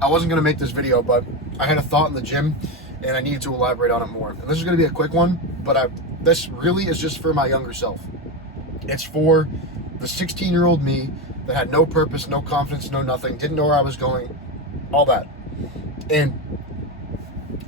I wasn't going to make this video, but I had a thought in the gym and I needed to elaborate on it more. And this is going to be a quick one, but this really is just for my younger self. It's for the 16-year-old me that had no purpose, no confidence, no nothing, didn't know where I was going, all that. And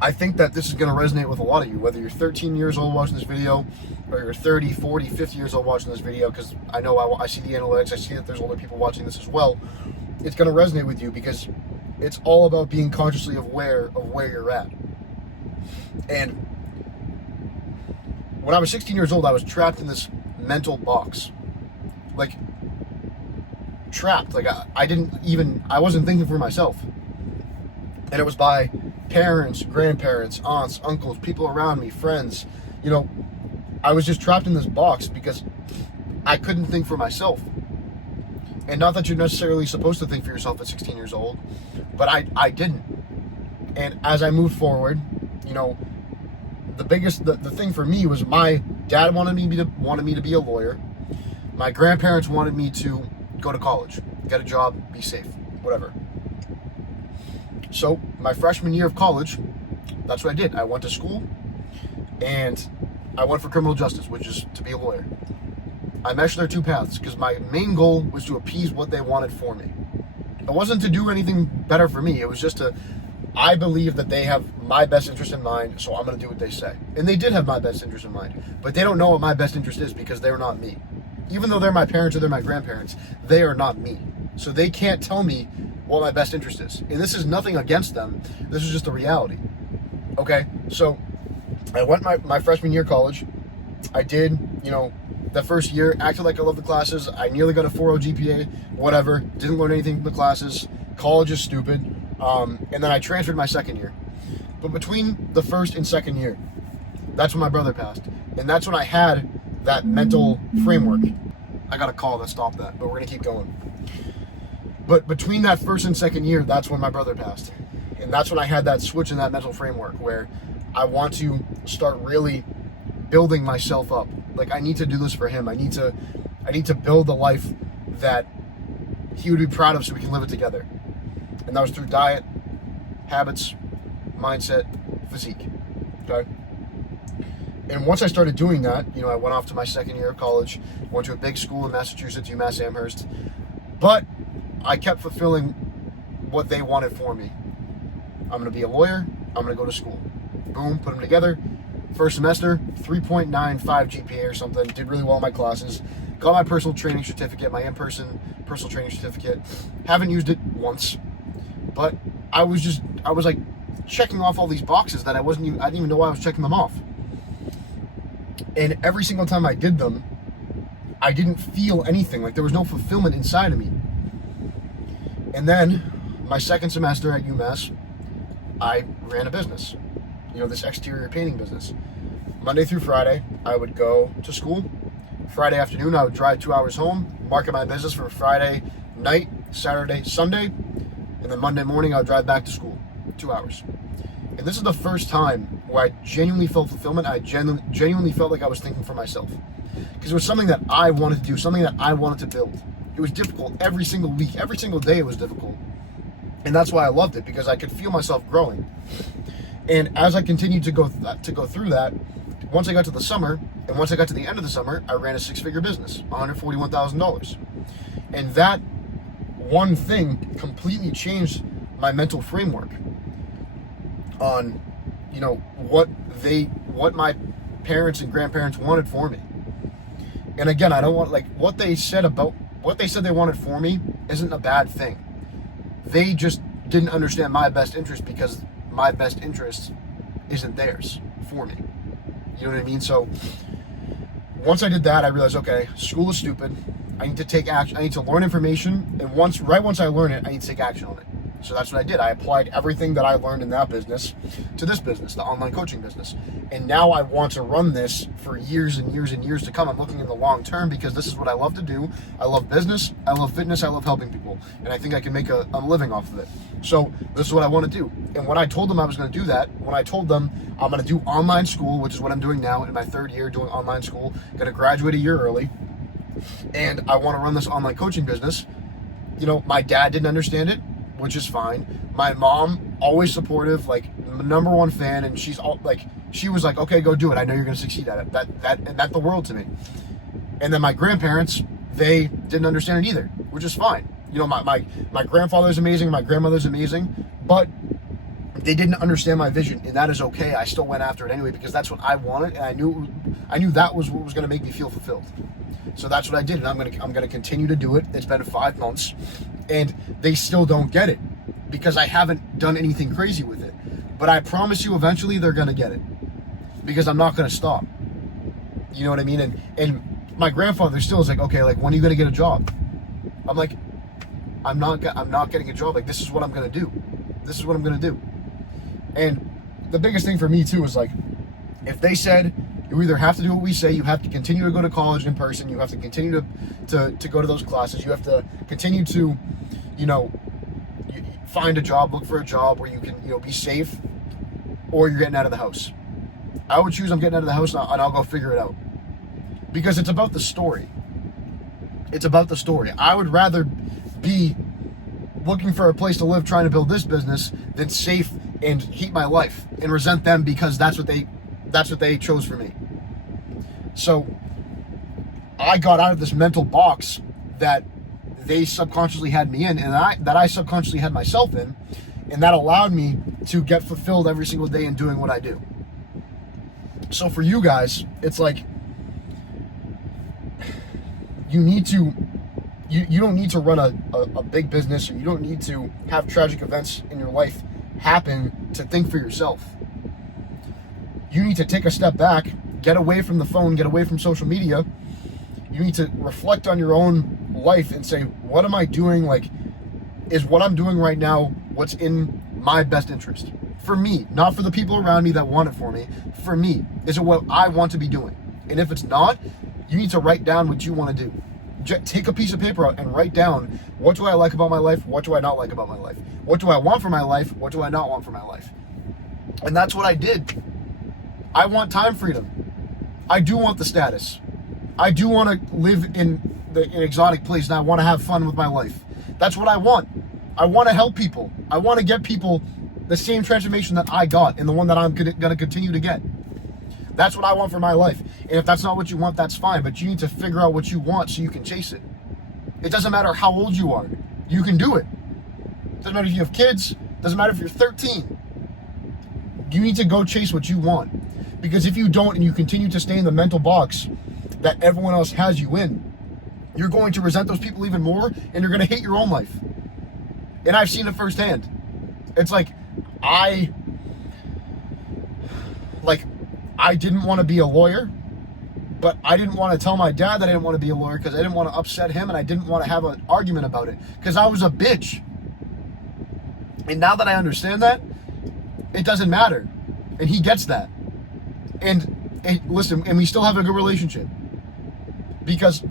I think that this is going to resonate with a lot of you, whether you're 13 years old watching this video or you're 30, 40, 50 years old watching this video, because I know I see the analytics, I see that there's older people watching this as well. It's going to resonate with you because it's all about being consciously aware of where you're at. And when I was 16 years old, I was trapped in this mental box. Like, trapped. Like, I wasn't thinking for myself. And it was by parents, grandparents, aunts, uncles, people around me, friends. You know, I was just trapped in this box because I couldn't think for myself. And not that you're necessarily supposed to think for yourself at 16 years old, but I didn't. And as I moved forward, you know, the thing for me was my dad wanted me to be a lawyer. My grandparents wanted me to go to college, get a job, be safe, whatever. So my freshman year of college, that's what I did. I went to school and I went for criminal justice, which is to be a lawyer. I meshed their two paths because my main goal was to appease what they wanted for me. It wasn't to do anything better for me. It was just I believe that they have my best interest in mind, so I'm going to do what they say. And they did have my best interest in mind, but they don't know what my best interest is because they're not me. Even though they're my parents or they're my grandparents, they are not me. So they can't tell me what my best interest is. And this is nothing against them. This is just a reality. Okay? So I went my freshman year of college. I did, you know, the first year, acted like I loved the classes. I nearly got a 4.0 GPA, whatever. Didn't learn anything from the classes. College is stupid. And then I transferred my second year. But between the first and second year, that's when my brother passed. And that's when I had that mental framework. I got a call that stopped that, but we're going to keep going. But between that first and second year, that's when my brother passed. And that's when I had that switch in that mental framework where I want to start really building myself up. Like, I need to do this for him. I need to build a life that he would be proud of so we can live it together. And that was through diet, habits, mindset, physique. Okay? And once I started doing that, you know, I went off to my second year of college, went to a big school in Massachusetts, UMass Amherst. But I kept fulfilling what they wanted for me. I'm going to be a lawyer. I'm going to go to school. Boom, put them together. First semester, 3.95 GPA or something. Did really well in my classes. Got my personal training certificate, my in-person personal training certificate. Haven't used it once. But I was like checking off all these boxes that I didn't even know why I was checking them off. And every single time I did them, I didn't feel anything. Like, there was no fulfillment inside of me. And then my second semester at UMass, I ran a business. You know, this exterior painting business. Monday through Friday, I would go to school. Friday afternoon, I would drive 2 hours home, market my business for Friday night, Saturday, Sunday, and then Monday morning, I would drive back to school, 2 hours. And this is the first time where I genuinely felt fulfillment. I genuinely felt like I was thinking for myself. Because it was something that I wanted to do, something that I wanted to build. It was difficult every single week, every single day it was difficult. And that's why I loved it, because I could feel myself growing. And as I continued to go through that, once I got to the summer, and once I got to the end of the summer, I ran a six-figure business, $141,000. And that one thing completely changed my mental framework on, you know, what my parents and grandparents wanted for me. And again, I don't want, like, what they said they wanted for me isn't a bad thing. They just didn't understand my best interest because my best interest isn't theirs for me. You know what I mean? So once I did that, I realized, okay, school is stupid. I need to take action. I need to learn information. And once I learn it, I need to take action on it. So that's what I did. I applied everything that I learned in that business to this business, the online coaching business. And now I want to run this for years and years and years to come. I'm looking in the long term because this is what I love to do. I love business. I love fitness. I love helping people. And I think I can make a living off of it. So this is what I want to do. And when I told them I was going to do that, when I told them I'm going to do online school, which is what I'm doing now in my third year doing online school, going to graduate a year early, and I want to run this online coaching business, you know, my dad didn't understand it, which is fine. My mom, always supportive, like number one fan, and she was like, okay, go do it. I know you're going to succeed at it. That meant the world to me. And then my grandparents, they didn't understand it either, which is fine. You know, my grandfather's amazing, my grandmother's amazing, but they didn't understand my vision, and that is okay. I still went after it anyway because that's what I wanted, and I knew that was what was going to make me feel fulfilled. So that's what I did, and I'm gonna continue to do it. It's been 5 months, and they still don't get it because I haven't done anything crazy with it. But I promise you, eventually they're gonna get it because I'm not gonna stop. You know what I mean? And my grandfather still is like, okay, like when are you gonna get a job? I'm like, I'm not getting a job. Like, this is what I'm gonna do. This is what I'm gonna do. And the biggest thing for me too is like, if they said you either have to do what we say, you have to continue to go to college in person, you have to continue to go to those classes, you have to continue to, you know, find a job, look for a job where you can, you know, be safe, or you're getting out of the house. I would choose I'm getting out of the house, and I'll go figure it out. Because it's about the story. It's about the story. I would rather be looking for a place to live trying to build this business than safe and hate my life and resent them because that's what they chose for me. So I got out of this mental box that they subconsciously had me in, and that I subconsciously had myself in, and that allowed me to get fulfilled every single day in doing what I do. So for you guys, it's like you don't need to run a big business, or you don't need to have tragic events in your life happen to think for yourself. You need to take a step back, get away from the phone, get away from social media. You need to reflect on your own life and say, what am I doing? Like, is what I'm doing right now what's in my best interest? For me, not for the people around me that want it for me. For me, is it what I want to be doing? And if it's not, you need to write down what you want to do. Take a piece of paper out and write down, what do I like about my life? What do I not like about my life? What do I want for my life? What do I not want for my life? And that's what I did. I want time freedom. I do want the status. I do want to live in an exotic place, and I want to have fun with my life. That's what I want. I want to help people. I want to get people the same transformation that I got and the one that I'm going to continue to get. That's what I want for my life. And if that's not what you want, that's fine. But you need to figure out what you want so you can chase it. It doesn't matter how old you are. You can do it. It doesn't matter if you have kids. It doesn't matter if you're 13. You need to go chase what you want. Because if you don't, and you continue to stay in the mental box that everyone else has you in, you're going to resent those people even more, and you're going to hate your own life. And I've seen it firsthand. It's like, I didn't want to be a lawyer, but I didn't want to tell my dad that I didn't want to be a lawyer because I didn't want to upset him, and I didn't want to have an argument about it because I was a bitch. And now that I understand that, it doesn't matter. And he gets that. And listen, and we still have a good relationship. Because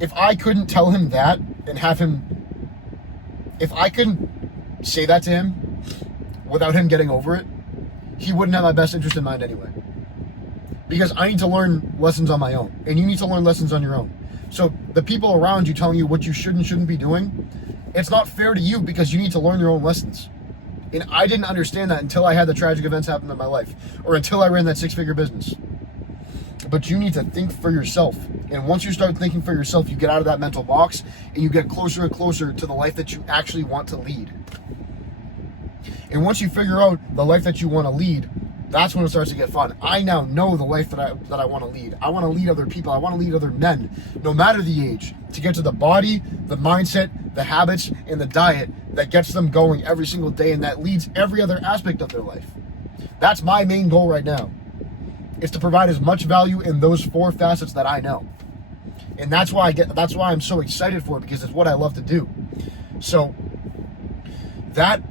if I couldn't tell him that and have him, if I couldn't say that to him without him getting over it, he wouldn't have my best interest in mind anyway. Because I need to learn lessons on my own, and you need to learn lessons on your own. So the people around you telling you what you should and shouldn't be doing, it's not fair to you because you need to learn your own lessons. And I didn't understand that until I had the tragic events happen in my life, or until I ran that 6-figure business. But you need to think for yourself. And once you start thinking for yourself, you get out of that mental box and you get closer and closer to the life that you actually want to lead. And once you figure out the life that you want to lead, that's when it starts to get fun. I now know the life that I want to lead. I want to lead other people. I want to lead other men, no matter the age, to get to the body, the mindset, the habits, and the diet that gets them going every single day and that leads every other aspect of their life. That's my main goal right now, is to provide as much value in those 4 facets that I know. And that's why I'm so excited for it, because it's what I love to do. So that,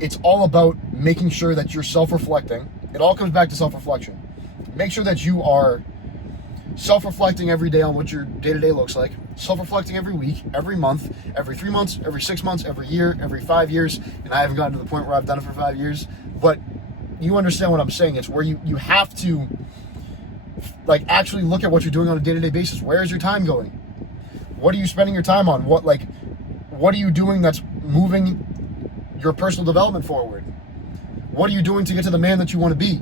it's all about making sure that you're self-reflecting. It all comes back to self-reflection. Make sure that you are self-reflecting every day on what your day-to-day looks like, self-reflecting every week, every month, every 3 months, every 6 months, every year, every 5 years. And I haven't gotten to the point where I've done it for 5 years, but you understand what I'm saying. It's where you have to actually look at what you're doing on a day-to-day basis. Where is your time going? What are you spending your time on? What are you doing that's moving your personal development forward? What are you doing to get to the man that you want to be?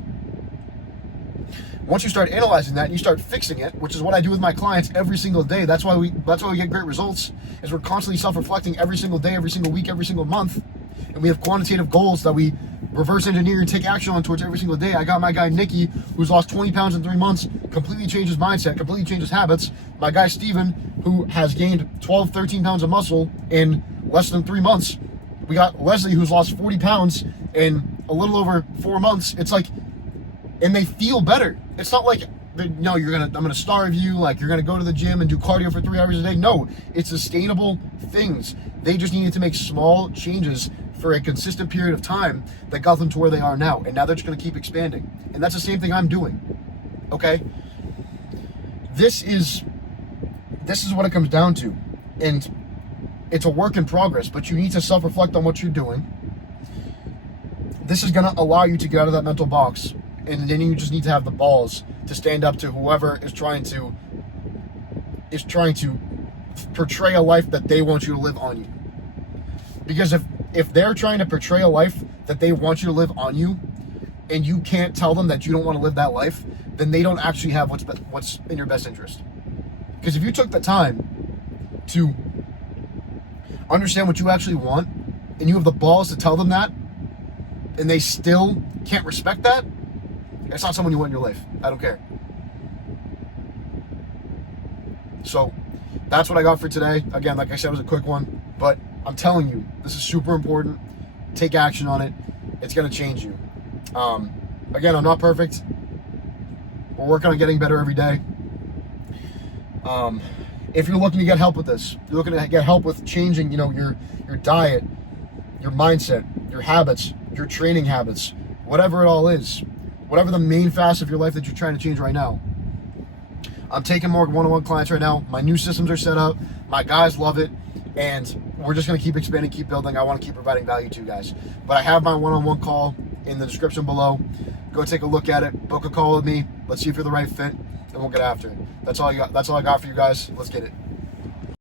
Once you start analyzing that and you start fixing it, which is what I do with my clients every single day, that's why we get great results, is we're constantly self-reflecting every single day, every single week, every single month. And we have quantitative goals that we reverse engineer and take action on towards every single day. I got my guy Nikki, who's lost 20 pounds in 3 months, completely changed his mindset, completely changed his habits. My guy Steven, who has gained 12, 13 pounds of muscle in less than 3 months. We got Leslie, who's lost 40 pounds in a little over 4 months. It's like, and they feel better. It's not like, no, I'm gonna starve you, like you're gonna go to the gym and do cardio for 3 hours a day. No, it's sustainable things. They just needed to make small changes for a consistent period of time that got them to where they are now. And now they're just gonna keep expanding. And that's the same thing I'm doing, okay? This is what it comes down to. And it's a work in progress, but you need to self-reflect on what you're doing. This is gonna allow you to get out of that mental box. And then you just need to have the balls to stand up to whoever is trying to portray a life that they want you to live on you. Because if they're trying to portray a life that they want you to live on you, and you can't tell them that you don't want to live that life, then they don't actually have what's in your best interest. Because if you took the time to understand what you actually want, and you have the balls to tell them that, and they still can't respect that, it's not someone you want in your life. I don't care. So that's what I got for today. Again, like I said, it was a quick one, but I'm telling you, this is super important. Take action on it. It's going to change you. Again, I'm not perfect. We're working on getting better every day. If you're looking to get help with this, you're looking to get help with changing, your diet, your mindset, your habits, your training habits, whatever it all is, whatever the main facet of your life that you're trying to change right now. I'm taking more one-on-one clients right now. My new systems are set up. My guys love it. And we're just going to keep expanding, keep building. I want to keep providing value to you guys. But I have my one-on-one call in the description below. Go take a look at it. Book a call with me. Let's see if you're the right fit, and we'll get after it. That's all I got for you guys. Let's get it.